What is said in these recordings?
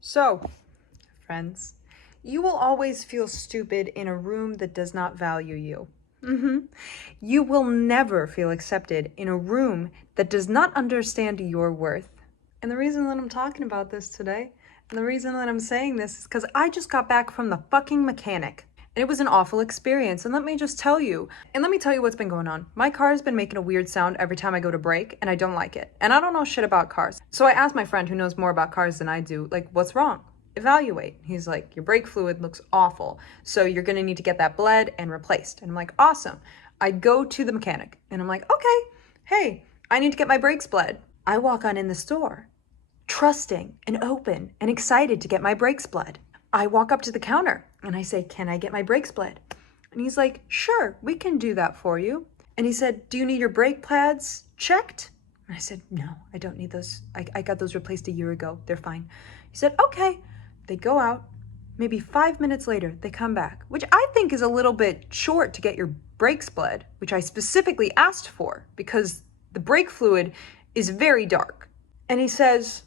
So, friends, you will always feel stupid in a room that does not value you. You will never feel accepted in a room that does not understand your worth. And the reason that I'm talking about this today, and the reason that I'm saying this is because I just got back from the fucking mechanic. And it was an awful experience. And let me tell you what's been going on. My car has been making a weird sound every time I go to brake, and I don't like it. And I don't know shit about cars. So I asked my friend who knows more about cars than I do, like, what's wrong? Evaluate. He's like, your brake fluid looks awful. So you're gonna need to get that bled and replaced. And I'm like, awesome. I go to the mechanic and I'm like, okay, hey, I need to get my brakes bled. I walk on in the store, trusting and open and excited to get my brakes bled. I walk up to the counter and I say, can I get my brakes bled? And he's like, sure, we can do that for you. And he said, do you need your brake pads checked? And I said, no, I don't need those. I got those replaced a year ago. They're fine. He said, okay. They go out. Maybe 5 minutes later, they come back, which I think is a little bit short to get your brakes bled, which I specifically asked for because the brake fluid is very dark. And he says,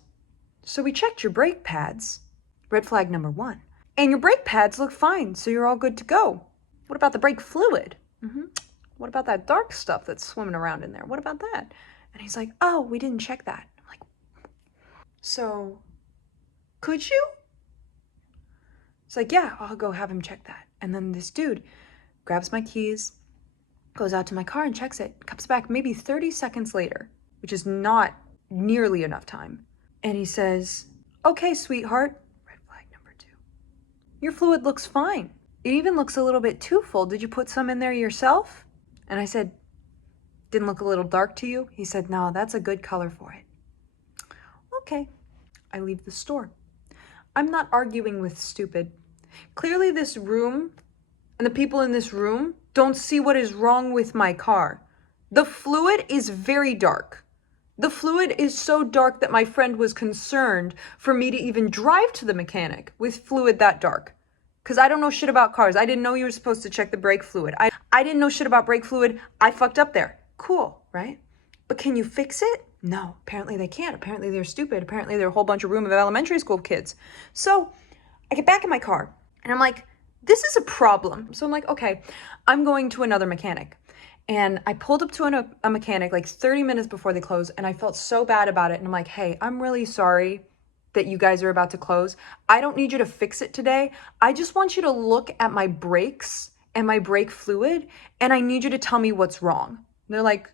so we checked your brake pads, red flag number 1, and your brake pads look fine, so you're all good to go. What about the brake fluid? What about that dark stuff that's swimming around in there? What about that? And he's like, oh, we didn't check that. I'm like, so could you? It's like, yeah, I'll go have him check that. And then this dude grabs my keys, goes out to my car and checks it, comes back maybe 30 seconds later, which is not nearly enough time. And he says, okay, sweetheart, red flag number 2. Your fluid looks fine. It even looks a little bit too full. Did you put some in there yourself? And I said, didn't look a little dark to you? He said, no, that's a good color for it. Okay, I leave the store. I'm not arguing with stupid. Clearly this room and the people in this room don't see what is wrong with my car. The fluid is very dark. The fluid is so dark that my friend was concerned for me to even drive to the mechanic with fluid that dark. Because I don't know shit about cars. I didn't know you were supposed to check the brake fluid. I didn't know shit about brake fluid. I fucked up there. Cool, right? But can you fix it? No, apparently they can't. Apparently they're stupid. Apparently they're a whole bunch of room of elementary school kids. So I get back in my car and I'm like, this is a problem. So I'm like, okay, I'm going to another mechanic. And I pulled up to a mechanic like 30 minutes before they close, and I felt so bad about it. And I'm like, hey, I'm really sorry that you guys are about to close. I don't need you to fix it today. I just want you to look at my brakes and my brake fluid, and I need you to tell me what's wrong. And they're like,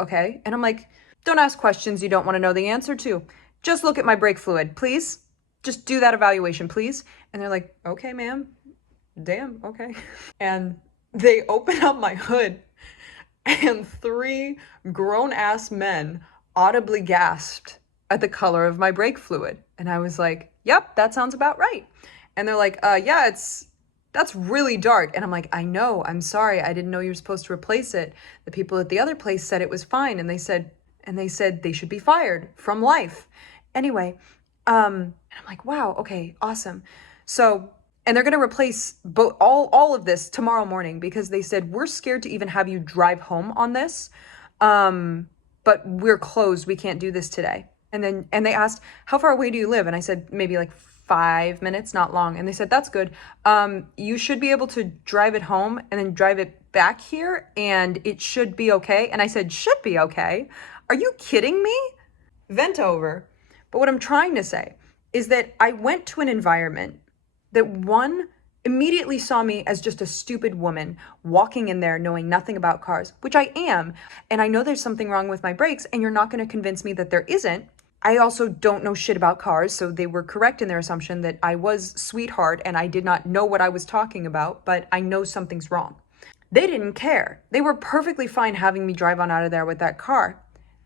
okay. And I'm like, don't ask questions you don't want to know the answer to. Just look at my brake fluid, please. Just do that evaluation, please. And they're like, okay, ma'am. Damn, okay. And they open up my hood, and 3 grown-ass men audibly gasped at the color of my brake fluid. And I was like, yep, that sounds about right. And they're like, yeah, that's really dark. And I'm like, I know, I'm sorry. I didn't know you were supposed to replace it. The people at the other place said it was fine. And they said they should be fired from life. Anyway, and I'm like, wow, okay, awesome. So, and they're going to replace all of this tomorrow morning because they said, we're scared to even have you drive home on this. But we're closed. We can't do this today. And they asked, how far away do you live? And I said, maybe like 5 minutes, not long. And they said, that's good. You should be able to drive it home and then drive it back here and it should be okay. And I said, should be okay. Are you kidding me? Vent over. But what I'm trying to say is that I went to an environment that one immediately saw me as just a stupid woman walking in there knowing nothing about cars, which I am. And I know there's something wrong with my brakes, and you're not going to convince me that there isn't. I also don't know shit about cars, so they were correct in their assumption that I was sweetheart and I did not know what I was talking about, but I know something's wrong. They didn't care. They were perfectly fine having me drive on out of there with that car.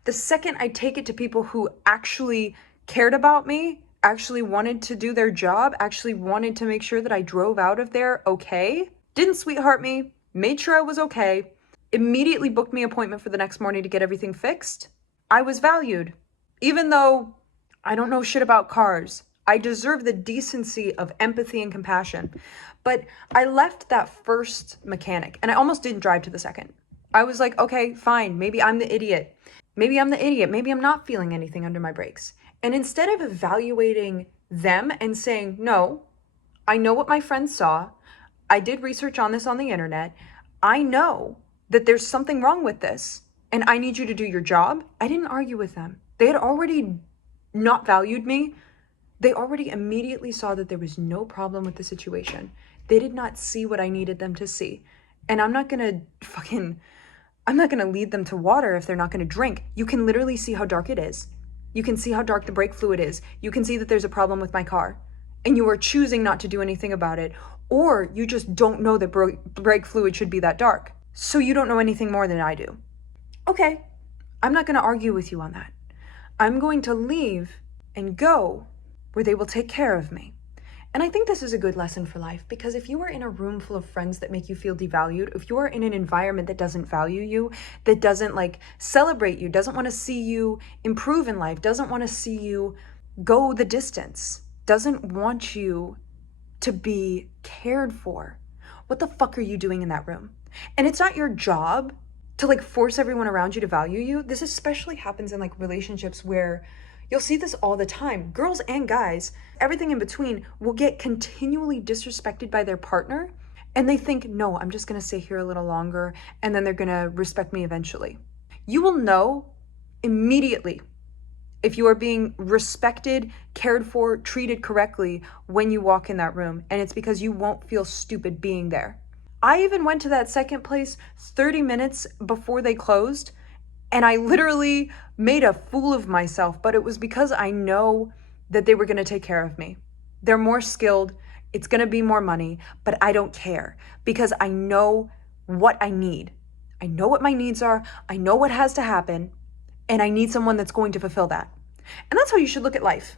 The second I take it to people who actually cared about me, actually wanted to do their job, actually wanted to make sure that I drove out of there okay, didn't sweetheart me, made sure I was okay, immediately booked me an appointment for the next morning to get everything fixed, I was valued. Even though I don't know shit about cars, I deserve the decency of empathy and compassion. But I left that first mechanic and I almost didn't drive to the second. I was like, okay, fine, maybe I'm the idiot. Maybe I'm the idiot. Maybe I'm not feeling anything under my brakes. And instead of evaluating them and saying, no, I know what my friends saw. I did research on this on the internet. I know that there's something wrong with this and I need you to do your job. I didn't argue with them. They had already not valued me. They already immediately saw that there was no problem with the situation. They did not see what I needed them to see. And I'm not gonna lead them to water if they're not gonna drink. You can literally see how dark it is. You can see how dark the brake fluid is. You can see that there's a problem with my car. And you are choosing not to do anything about it. Or you just don't know that brake fluid should be that dark. So you don't know anything more than I do. Okay, I'm not gonna argue with you on that. I'm going to leave and go where they will take care of me. And I think this is a good lesson for life, because if you are in a room full of friends that make you feel devalued, if you are in an environment that doesn't value you, that doesn't celebrate you, doesn't want to see you improve in life, doesn't want to see you go the distance, doesn't want you to be cared for, what the fuck are you doing in that room? And it's not your job to force everyone around you to value you. This especially happens in relationships where you'll see this all the time. Girls and guys, everything in between, will get continually disrespected by their partner. And they think, no, I'm just going to stay here a little longer and then they're going to respect me eventually. You will know immediately if you are being respected, cared for, treated correctly when you walk in that room. And it's because you won't feel stupid being there. I even went to that second place 30 minutes before they closed. And I literally made a fool of myself, but it was because I know that they were going to take care of me. They're more skilled. It's going to be more money, but I don't care because I know what I need. I know what my needs are. I know what has to happen, and I need someone that's going to fulfill that. And that's how you should look at life.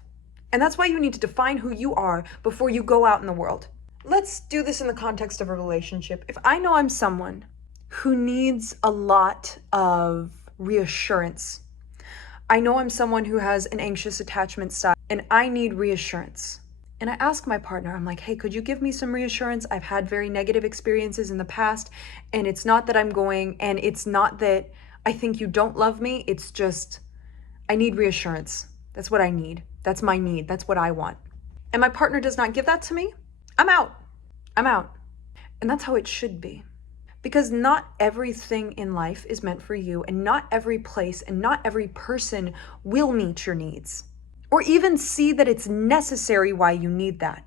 And that's why you need to define who you are before you go out in the world. Let's do this in the context of a relationship. If I know I'm someone who needs a lot of reassurance, I know I'm someone who has an anxious attachment style and I need reassurance. And I ask my partner, I'm like, hey, could you give me some reassurance? I've had very negative experiences in the past, and it's not that and it's not that I think you don't love me. It's just, I need reassurance. That's what I need. That's my need. That's what I want. And my partner does not give that to me. I'm out. And that's how it should be. Because not everything in life is meant for you, and not every place and not every person will meet your needs or even see that it's necessary why you need that.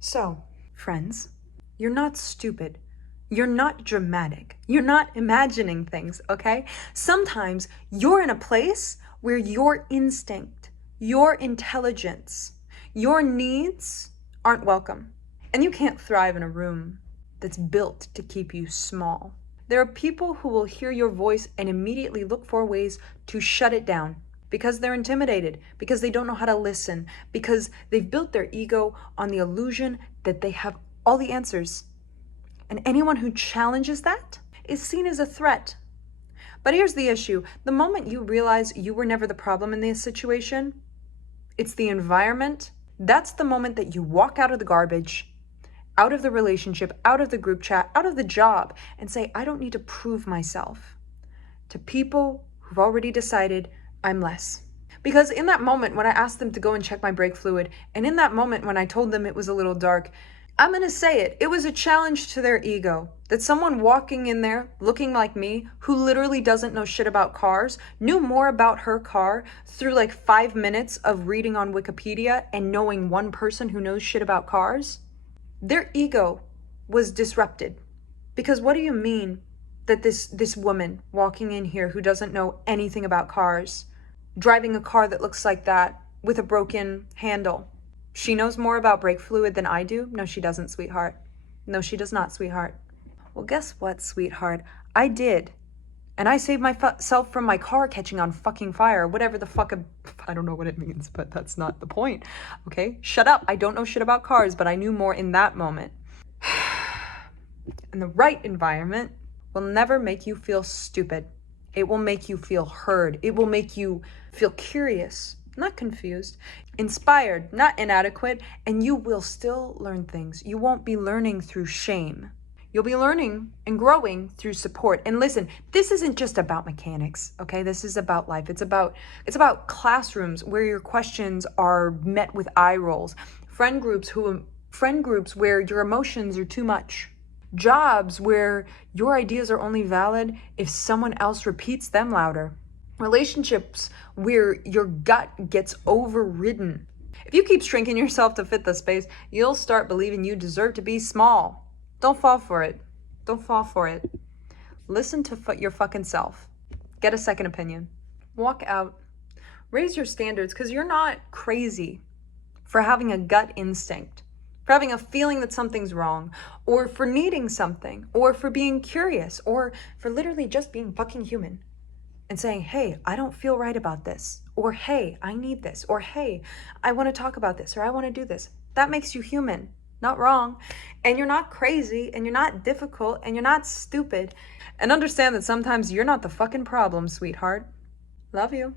So, friends, you're not stupid. You're not dramatic. You're not imagining things, okay? Sometimes you're in a place where your instinct, your intelligence, your needs aren't welcome. And you can't thrive in a room that's built to keep you small. There are people who will hear your voice and immediately look for ways to shut it down because they're intimidated, because they don't know how to listen, because they've built their ego on the illusion that they have all the answers. And anyone who challenges that is seen as a threat. But here's the issue. The moment you realize you were never the problem in this situation, it's the environment. That's the moment that you walk out of the garbage, out of the relationship, out of the group chat, out of the job, and say, I don't need to prove myself to people who've already decided I'm less. Because in that moment when I asked them to go and check my brake fluid, and in that moment when I told them it was a little dark, I'm going to say it. It was a challenge to their ego that someone walking in there looking like me, who literally doesn't know shit about cars, knew more about her car through 5 minutes of reading on Wikipedia and knowing one person who knows shit about cars. Their ego was disrupted. Because what do you mean that this woman walking in here who doesn't know anything about cars, driving a car that looks like that with a broken handle, she knows more about brake fluid than I do? No, she doesn't, sweetheart. No, she does not, sweetheart. Well, guess what, sweetheart? I did. And I saved myself from my car catching on fucking fire, whatever the fuck, I don't know what it means, but that's not the point, okay? Shut up, I don't know shit about cars, but I knew more in that moment. And the right environment will never make you feel stupid. It will make you feel heard. It will make you feel curious, not confused, inspired, not inadequate, and you will still learn things. You won't be learning through shame. You'll be learning and growing through support. And listen, this isn't just about mechanics, okay? This is about life. It's about classrooms where your questions are met with eye rolls, friend groups where your emotions are too much, jobs where your ideas are only valid if someone else repeats them louder, relationships where your gut gets overridden. If you keep shrinking yourself to fit the space, you'll start believing you deserve to be small. Don't fall for it. Don't fall for it. Listen to your fucking self. Get a second opinion. Walk out. Raise your standards, because you're not crazy for having a gut instinct, for having a feeling that something's wrong, or for needing something, or for being curious, or for literally just being fucking human and saying, hey, I don't feel right about this, or hey, I need this, or hey, I want to talk about this, or I want to do this. That makes you human, not wrong. And you're not crazy, and you're not difficult, and you're not stupid. And understand that sometimes you're not the fucking problem, sweetheart. Love you.